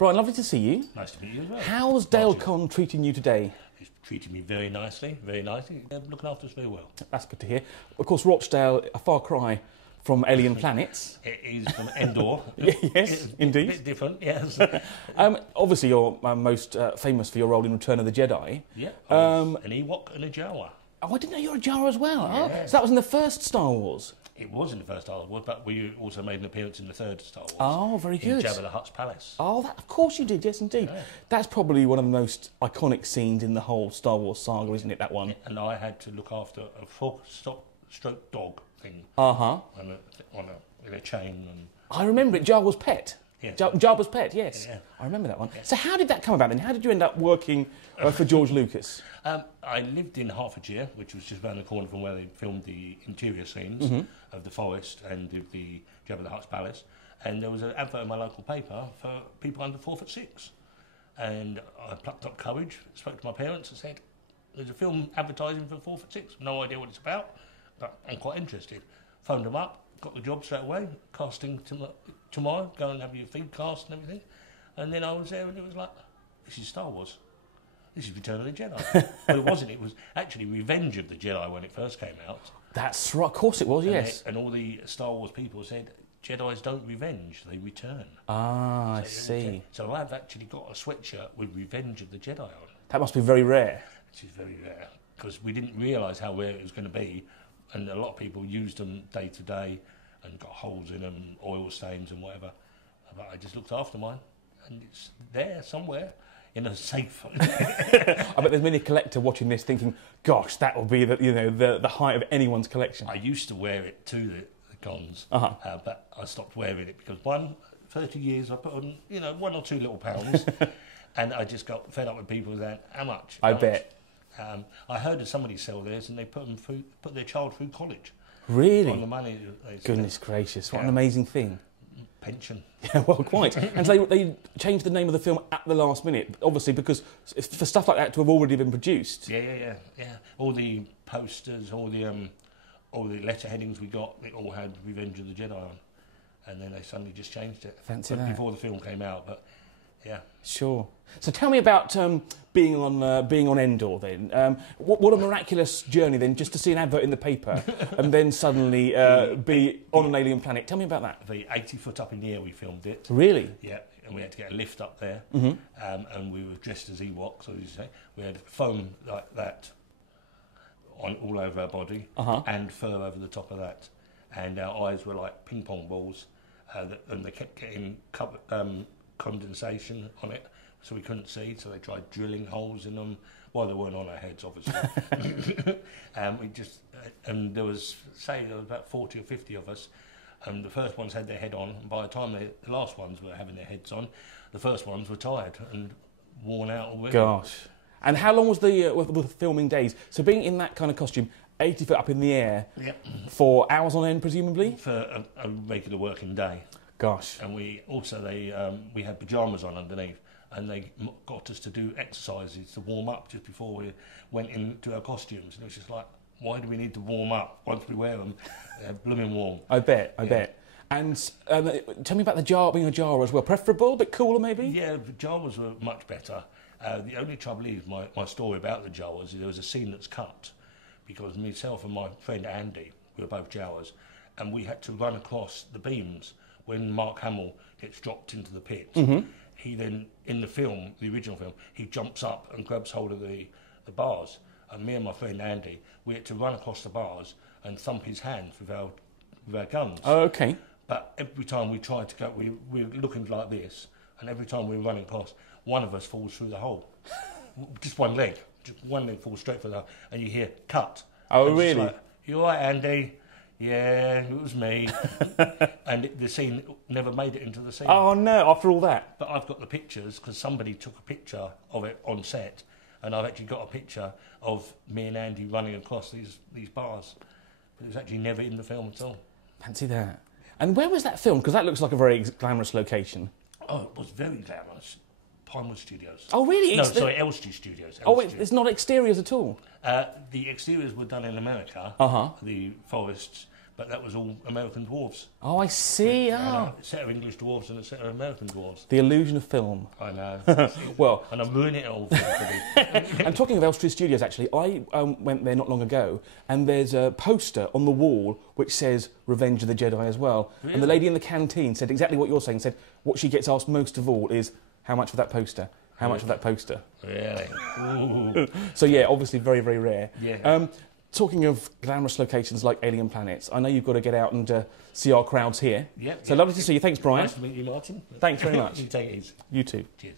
Brian, lovely to see you. Nice to meet you as well. How's DaleCon treating you today? It's treated me very nicely, very nicely. They're looking after us very well. That's good to hear. Of course, Rochdale, a far cry from alien planets. It is from Endor. Yes, indeed. A bit different, yes. Obviously, you're most famous for your role in Return of the Jedi. Yeah, I was an Ewok and a Jawa. Oh, I didn't know you were a Jawa as well. Yeah. Oh, so that was in the first Star Wars? It was in the first Star Wars, but we also made an appearance in the third Star Wars. Oh, very good. In Jabba the Hutt's palace. Oh, of course you did, yes indeed. Yeah. That's probably one of the most iconic scenes in the whole Star Wars saga, isn't it, that one? And I had to look after a four-stroke dog thing. Uh-huh. With a chain. And I remember it, Jabba's pet. Yeah. Jabba's pet, yes. Yeah. I remember that one. Yeah. So how did that come about then? How did you end up working for George Lucas? I lived in Hertfordshire, which was just around the corner from where they filmed the interior scenes of the forest and of the Jabba the Hutt's palace. And there was an advert in my local paper for people under 4'6". And I plucked up courage, spoke to my parents and said, there's a film advertising for 4'6". No idea what it's about, but I'm quite interested. Phoned them up, got the job straight away, casting tomorrow, go and have your feed cast and everything. And then I was there and it was like, this is Star Wars. This is Return of the Jedi. Well, it wasn't. It was actually Revenge of the Jedi when it first came out. That's right. Of course it was, yes. And all the Star Wars people said, Jedis don't revenge, they return. Ah, I see. So I've actually got a sweatshirt with Revenge of the Jedi on. That must be very rare. Which is very rare, because we didn't realise how rare it was going to be. And a lot of people used them day to day and got holes in them, oil stains and whatever. But I just looked after mine, and it's there somewhere in a safe. I bet there's many collector watching this thinking, gosh, that will be the height of anyone's collection. I used to wear it to the cons, Uh-huh. but I stopped wearing it because 30 years I put on 1 or 2 little pounds, and I just got fed up with people saying, how much? I bet. I heard of somebody sell theirs and they put their child through college. Really? On the money they Goodness gracious, what an amazing thing. Pension. Yeah, well, quite. And so they changed the name of the film at the last minute, obviously, because for stuff like that to have already been produced. Yeah. All the posters, all the letter headings we got, it all had Revenge of the Jedi on. And then they suddenly just changed it. Fancy that. Before the film came out, but yeah. Sure. So tell me about being on Endor then. What a miraculous journey then, just to see an advert in the paper and then suddenly be on an alien planet. Tell me about that. The 80 foot up in the air we filmed it. Really? Yeah, and we had to get a lift up there. And we were dressed as Ewoks, as you say. We had foam like that all over our body and fur over the top of that. And our eyes were like ping pong balls, and they kept getting condensation on it, so we couldn't see. So they tried drilling holes in them. Well, they weren't on our heads, obviously. And there was about 40 or 50 of us. And the first ones had their head on, and by the time the last ones were having their heads on, the first ones were tired and worn out already. Gosh. And how long was the filming days? So being in that kind of costume, 80 foot up in the air, for hours on end, presumably? For a regular working day. Gosh. And we had pyjamas on underneath, and they got us to do exercises to warm up just before we went into our costumes. And it was just like, why do we need to warm up once we wear them? They're blooming warm. I bet. And tell me about the jar being a jar as well. Preferable, a bit cooler maybe? Yeah, the Jawas were much better. The only trouble is my story about the Jawas, there was a scene that's cut because myself and my friend Andy, we were both Jawas, and we had to run across the beams when Mark Hamill gets dropped into the pit. He then, in the film, the original film, he jumps up and grabs hold of the bars. And me and my friend Andy, we had to run across the bars and thump his hands with our guns. Oh, okay. But every time we tried to go, we were looking like this, and every time we were running across, one of us falls through the hole. Just one leg falls straight through the hole, and you hear, cut. Oh, and really? Like, you all right, Andy? Yeah, it was me. And the scene never made it into the scene. Oh, no, after all that? But I've got the pictures, because somebody took a picture of it on set, and I've actually got a picture of me and Andy running across these bars. But it was actually never in the film at all. Fancy that. And where was that filmed? Because that looks like a very glamorous location. Oh, it was very glamorous. Pinewood Studios. Oh, really? Elstree Studios. It's not exteriors at all? The exteriors were done in America, the forests, but that was all American dwarves. Oh, I see. A set of English dwarves and a set of American dwarves. The illusion of film. I know. Well, and I'm ruining it all for everybody. and talking of Elstree Studios, actually, I went there not long ago, and there's a poster on the wall which says Revenge of the Jedi as well. Really? And the lady in the canteen said exactly what you're saying, said what she gets asked most of all is, how much for that poster? How much for that poster? Really? Ooh. So, yeah, obviously very, very rare. Yeah. Talking of glamorous locations like alien planets, I know you've got to get out and see our crowds here. Yep. So lovely to see you. Thanks, Brian. Nice to meet you, Martin. Thanks very much. You take it easy. You too. Cheers.